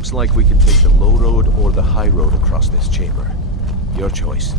Looks like we can take the low road or the high road across this chamber. Your choice.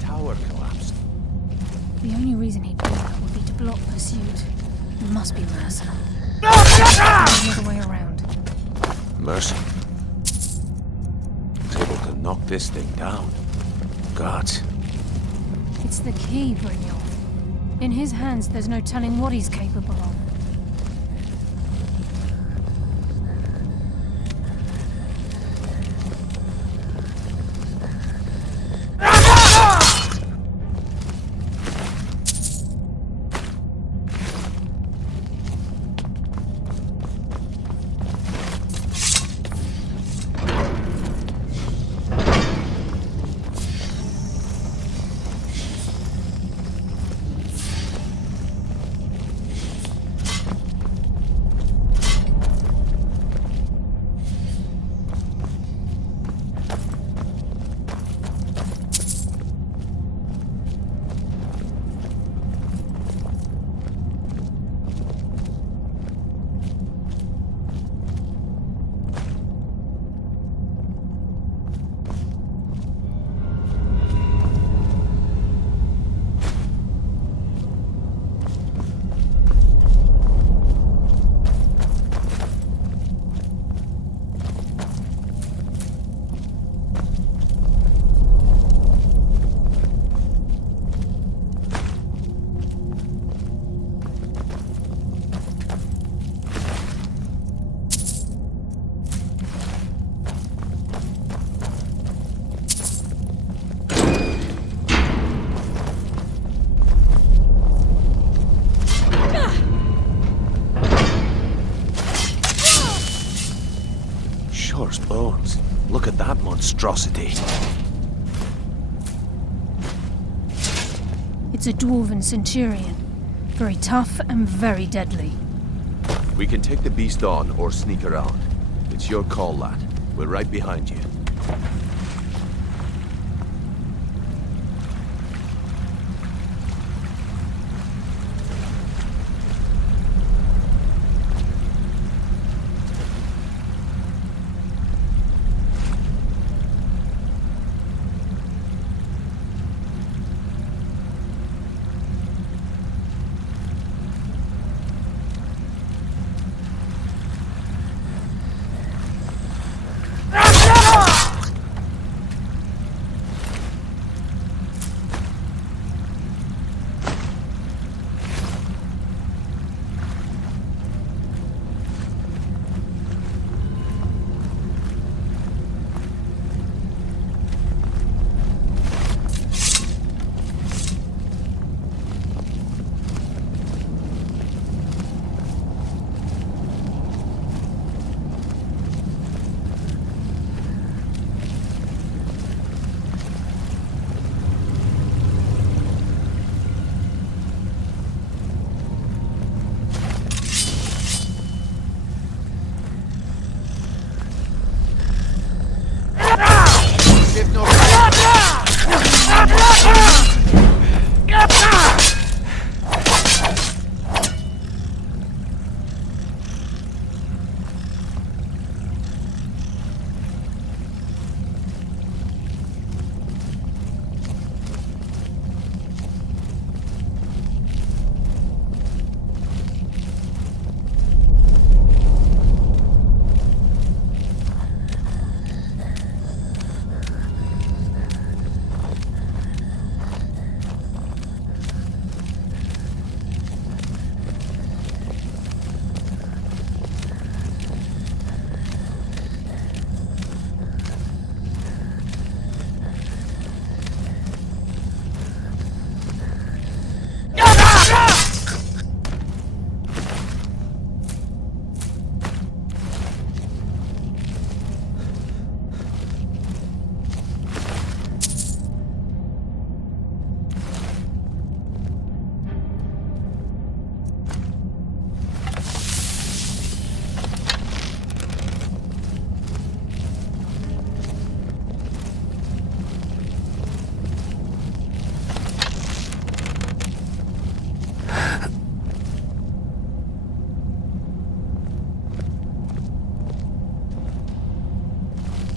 tower collapsed. The only reason he'd do that would be to block pursuit. It must be Mercer. Another way around. Mercy. He's able to knock this thing down. Gods. It's the key, Brynjolf. In his hands, there's no telling what he's capable of. Shore's bones. Look at that monstrosity. It's a dwarven centurion. Very tough and very deadly. We can take the beast on or sneak around. It's your call, lad. We're right behind you.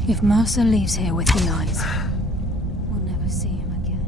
If Mercer leaves here with the eyes, we'll never see him again.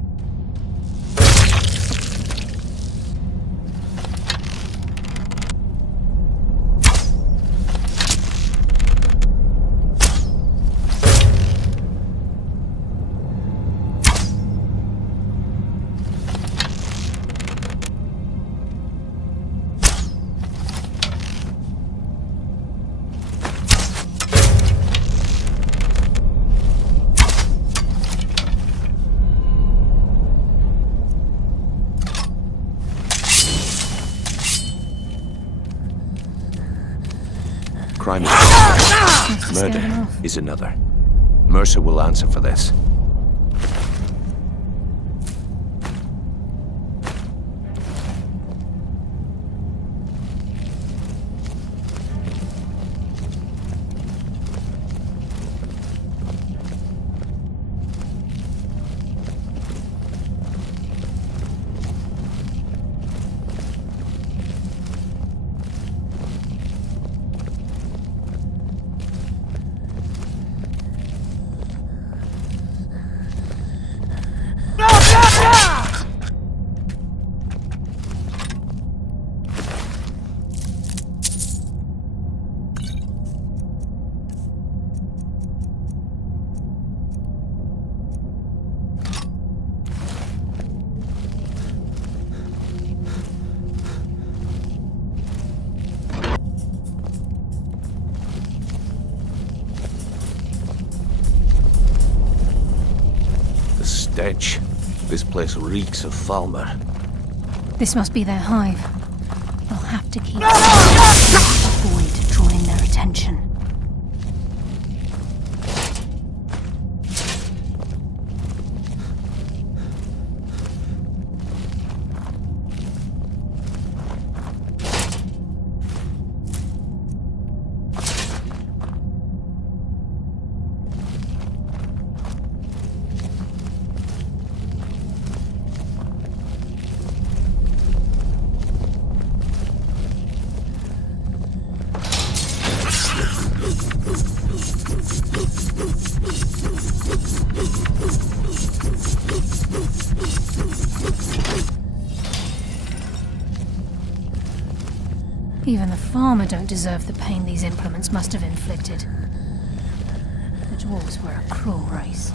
Crime is one thing. Must have scared him Murder off. is another. Mercer will answer for this. Stench. This place reeks of Falmer. This must be their hive. They'll have to keep avoid drawing their attention. Even the farmer don't deserve the pain these implements must have inflicted. The dwarves were a cruel race.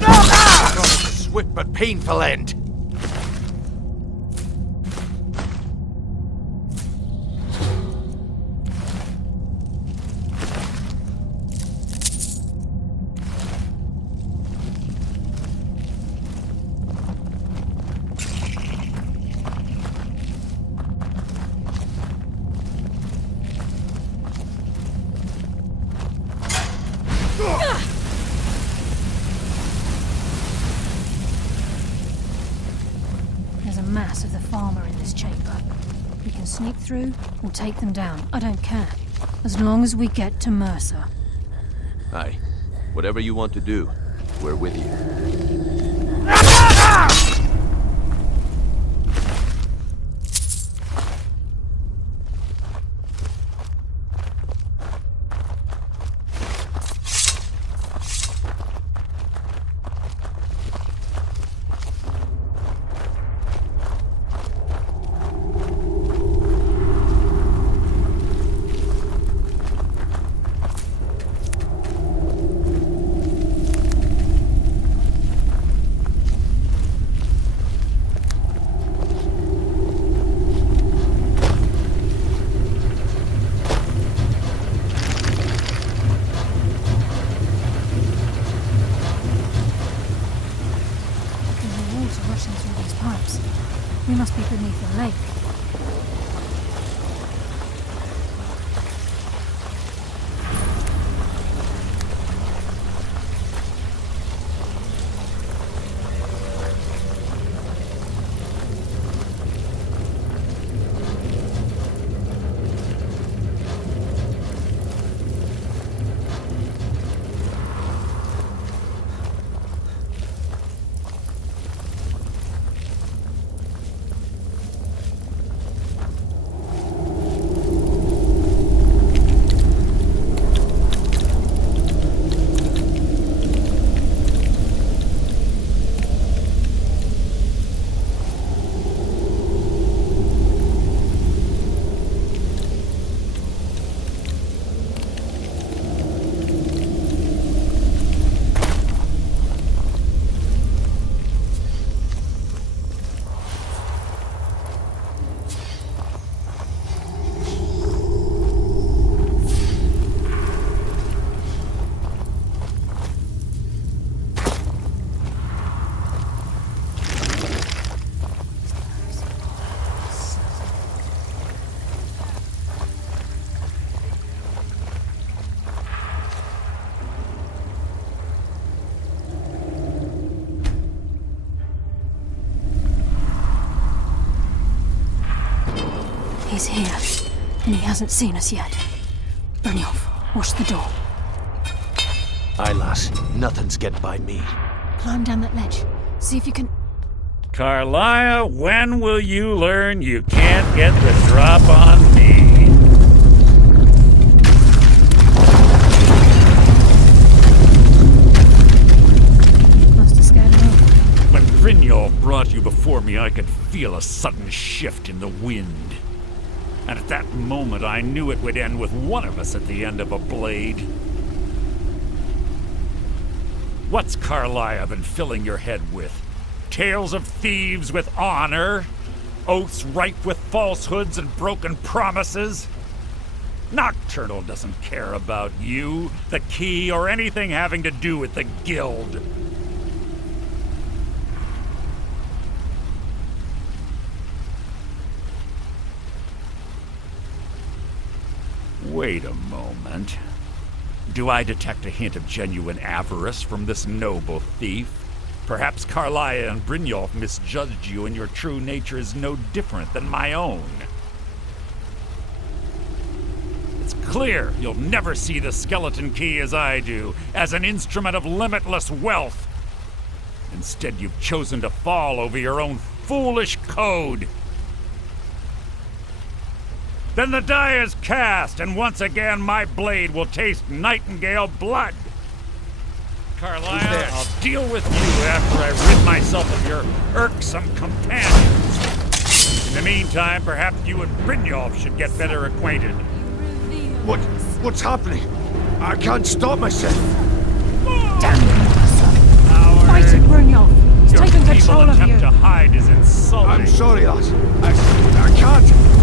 Not a swift but painful end. There's a mass of the farmer in this chamber. We can sneak through or take them down. I don't care. As long as we get to Mercer. Aye. Whatever you want to do, we're with you. Rushing through these pipes. We must be beneath the lake. He's here, and he hasn't seen us yet. Brynjolf, watch the door. Aye, lass. Nothing's getting by me. Climb down that ledge. See if you can... Carlia, when will you learn you can't get the drop on me? Must have scared him off. When Brynjolf brought you before me, I could feel a sudden shift in the wind. And at that moment, I knew it would end with one of us at the end of a blade. What's Carlia been filling your head with? Tales of thieves with honor? Oaths ripe with falsehoods and broken promises? Nocturnal doesn't care about you, the key, or anything having to do with the guild. Wait a moment. Do I detect a hint of genuine avarice from this noble thief? Perhaps Carlia and Brynjolf misjudged you and your true nature is no different than my own. It's clear you'll never see the skeleton key as I do, as an instrument of limitless wealth. Instead, you've chosen to fall over your own foolish code. Then the die is cast, and once again my blade will taste nightingale blood. Carlia, I'll deal with you after I rid myself of your irksome companions. In the meantime, perhaps you and Brynjolf should get better acquainted. What's happening? I can't stop myself. Damn you! Fight it, Brynjolf! He's Your taken feeble control of attempt you! to hide is insulting. I'm sorry, lass. I can't.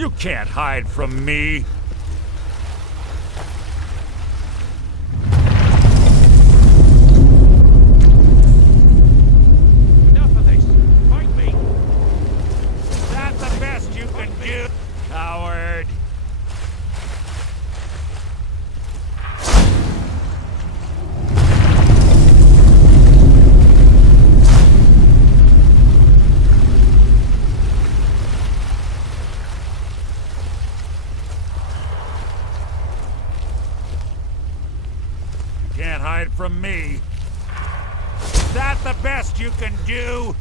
You can't hide from me. Enough of this. Fight me. Is that the best you can do, coward? Can't hide from me. Is that the best you can do?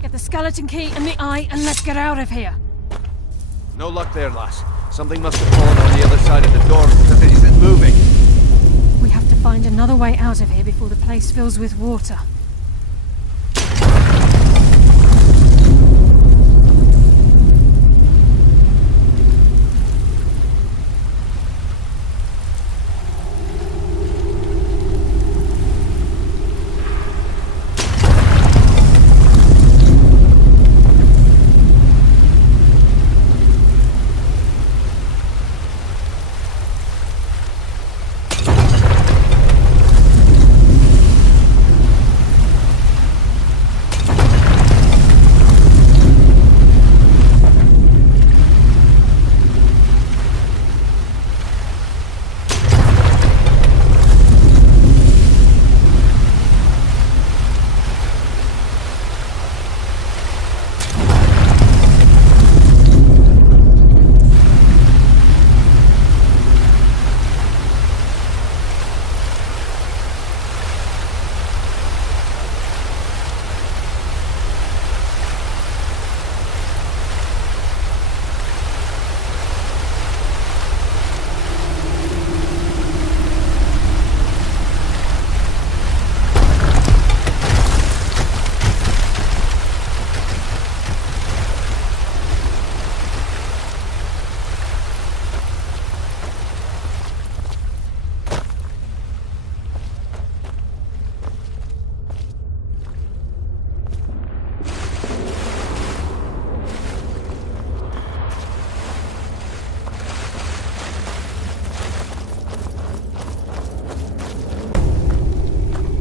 Get the skeleton key and the eye and let's get out of here. No luck there, lass. Something must have fallen on the other side of the door because it isn't moving. We have to find another way out of here before the place fills with water.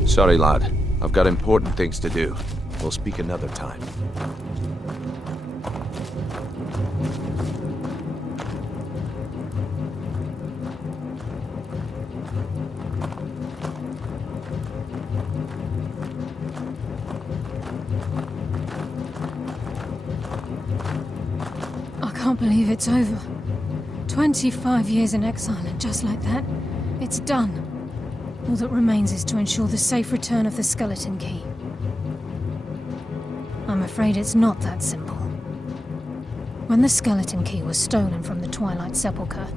Sorry, lad. I've got important things to do. We'll speak another time. I can't believe it's over. 25 years in exile, and just like that, it's done. All that remains is to ensure the safe return of the skeleton key. I'm afraid it's not that simple. When the skeleton key was stolen from the Twilight Sepulchre,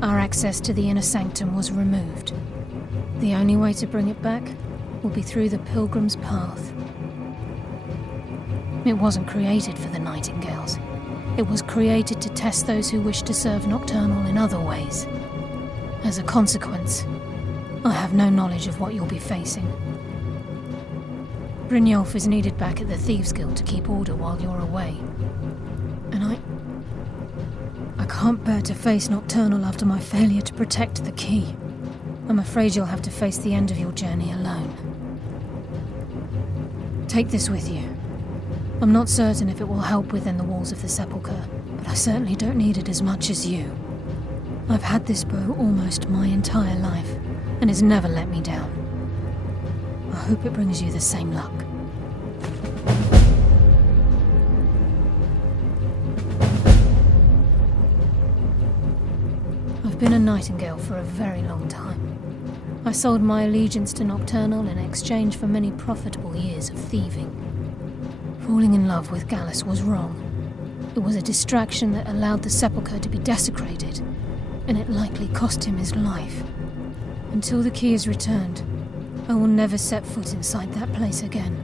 our access to the inner sanctum was removed. The only way to bring it back will be through the Pilgrim's Path. It wasn't created for the Nightingales. It was created to test those who wish to serve Nocturnal in other ways. As a consequence, I have no knowledge of what you'll be facing. Brynjolf is needed back at the Thieves' Guild to keep order while you're away. And I can't bear to face Nocturnal after my failure to protect the key. I'm afraid you'll have to face the end of your journey alone. Take this with you. I'm not certain if it will help within the walls of the Sepulchre, but I certainly don't need it as much as you. I've had this bow almost my entire life, and it's never let me down. I hope it brings you the same luck. I've been a Nightingale for a very long time. I sold my allegiance to Nocturnal in exchange for many profitable years of thieving. Falling in love with Gallus was wrong. It was a distraction that allowed the Sepulchre to be desecrated, and it likely cost him his life. Until the key is returned, I will never set foot inside that place again.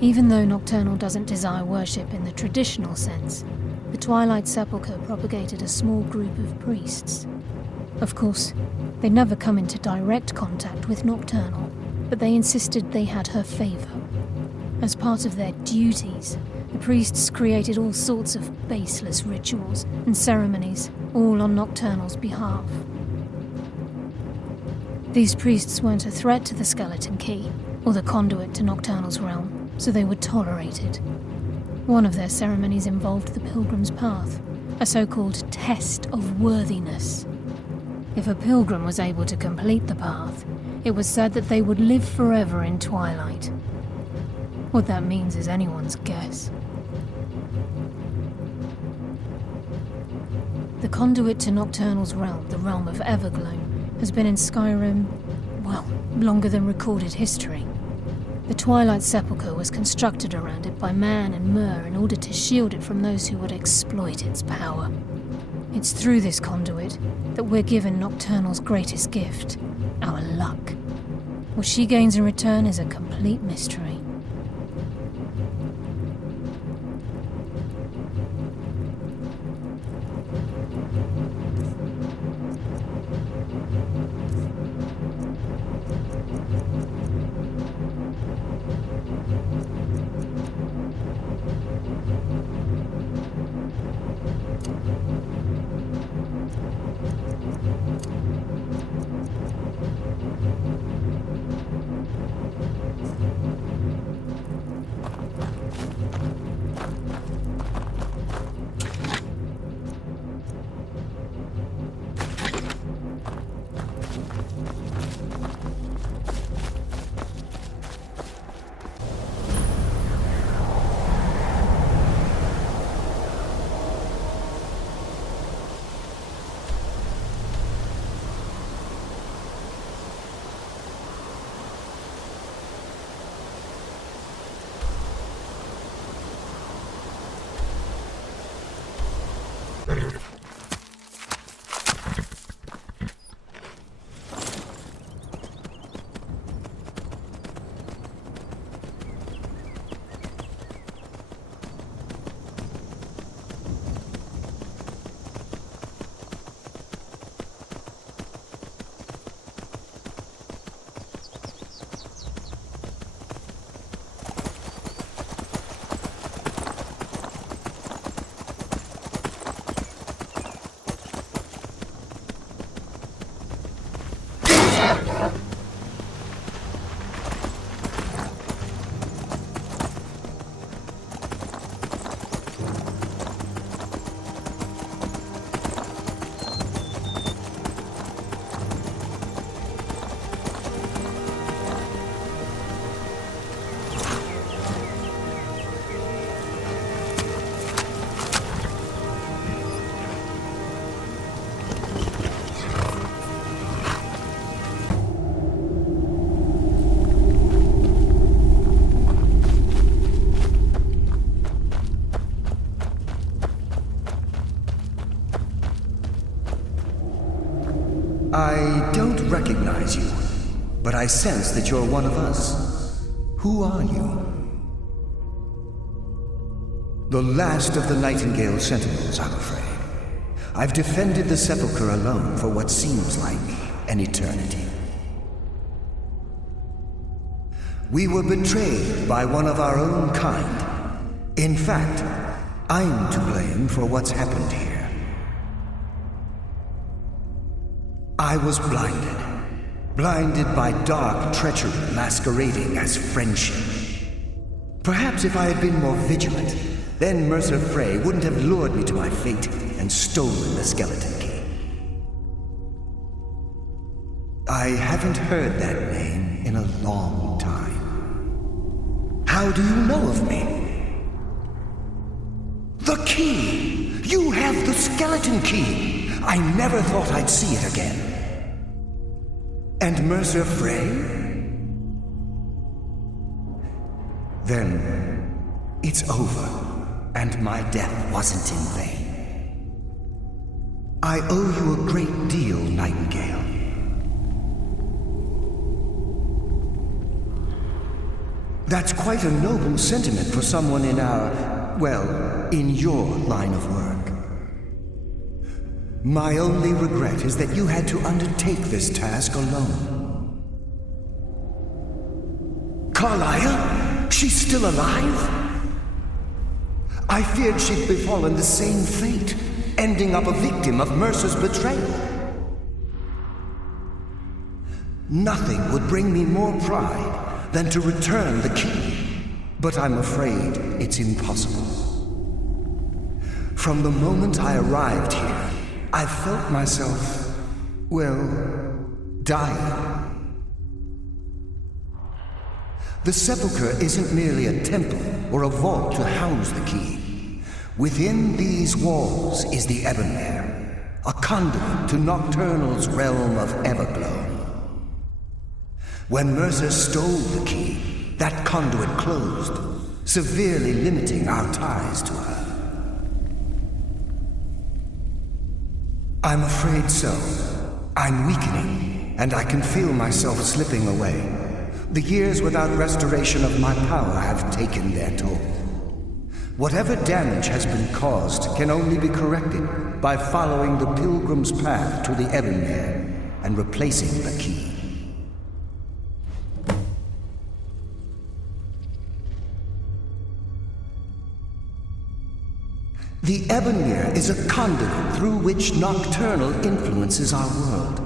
Even though Nocturnal doesn't desire worship in the traditional sense, the Twilight Sepulchre propagated a small group of priests. Of course, they never come into direct contact with Nocturnal, but they insisted they had her favor. As part of their duties, the priests created all sorts of baseless rituals and ceremonies, all on Nocturnal's behalf. These priests weren't a threat to the skeleton key, or the conduit to Nocturnal's realm, so they were tolerated. One of their ceremonies involved the Pilgrim's Path, a so-called test of worthiness. If a pilgrim was able to complete the path, it was said that they would live forever in Twilight. What that means is anyone's guess. The conduit to Nocturnal's realm, the realm of Everglow, has been in Skyrim, well, longer than recorded history. The Twilight Sepulchre was constructed around it by Man and Myr in order to shield it from those who would exploit its power. It's through this conduit that we're given Nocturnal's greatest gift, our luck. What she gains in return is a complete mystery. I don't recognize you, but I sense that you're one of us. Who are you? The last of the Nightingale Sentinels, I'm afraid. I've defended the Sepulchre alone for what seems like an eternity. We were betrayed by one of our own kind. In fact, I'm to blame for what's happened here. I was blinded by dark treachery masquerading as friendship. Perhaps if I had been more vigilant, then Mercer Frey wouldn't have lured me to my fate and stolen the skeleton key. I haven't heard that name in a long time. How do you know of me? The key! You have the skeleton key! I never thought I'd see it again. And Mercer Frey? Then it's over, and my death wasn't in vain. I owe you a great deal, Nightingale. That's quite a noble sentiment for someone in our, well, in your line of work. My only regret is that you had to undertake this task alone. Carlisle? She's still alive? I feared she'd befallen the same fate, ending up a victim of Mercer's betrayal. Nothing would bring me more pride than to return the key, but I'm afraid it's impossible. From the moment I arrived here, I felt myself, well, dying. The Sepulchre isn't merely a temple or a vault to house the key. Within these walls is the Ebonmere, a conduit to Nocturnal's realm of Everglow. When Mercer stole the key, that conduit closed, severely limiting our ties to her. I'm afraid so. I'm weakening, and I can feel myself slipping away. The years without restoration of my power have taken their toll. Whatever damage has been caused can only be corrected by following the pilgrim's path to the Ebonmere and replacing the key. The Ebonmere is a conduit through which Nocturnal influences our world.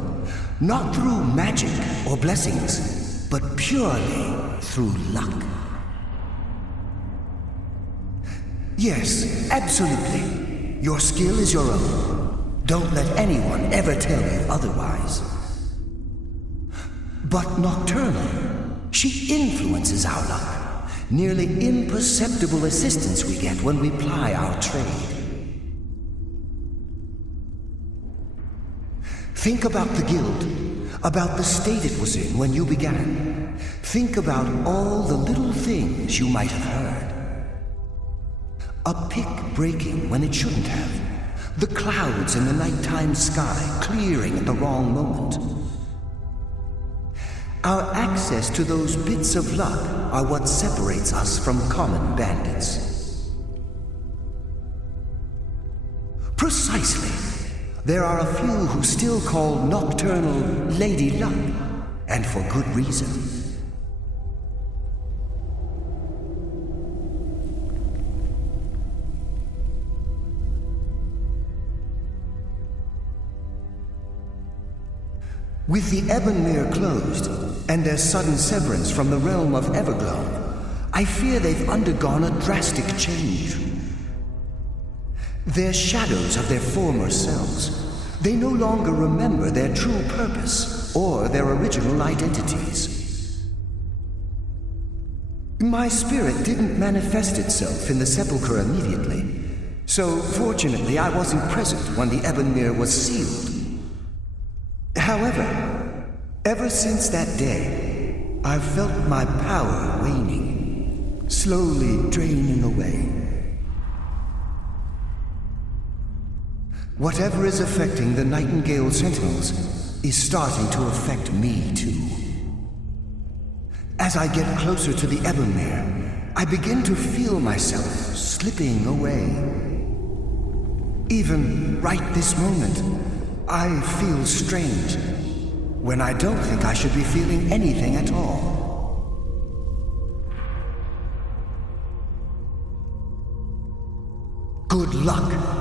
Not through magic or blessings, but purely through luck. Yes, absolutely. Your skill is your own. Don't let anyone ever tell you otherwise. But Nocturnal, she influences our luck. Nearly imperceptible assistance we get when we ply our trade. Think about the guild, about the state it was in when you began. Think about all the little things you might have heard. A pick breaking when it shouldn't have. The clouds in the nighttime sky clearing at the wrong moment. Our access to those bits of luck are what separates us from common bandits. Precisely. There are a few who still call Nocturnal Lady Luck, and for good reason. With the Ebonmere closed, and their sudden severance from the realm of Everglow, I fear they've undergone a drastic change. They're shadows of their former selves. They no longer remember their true purpose or their original identities. My spirit didn't manifest itself in the Sepulchre immediately, so fortunately I wasn't present when the Ebonmere was sealed. However, ever since that day, I've felt my power waning, slowly draining away. Whatever is affecting the Nightingale Sentinels, is starting to affect me too. As I get closer to the Ebonmere, I begin to feel myself slipping away. Even right this moment, I feel strange, when I don't think I should be feeling anything at all. Good luck.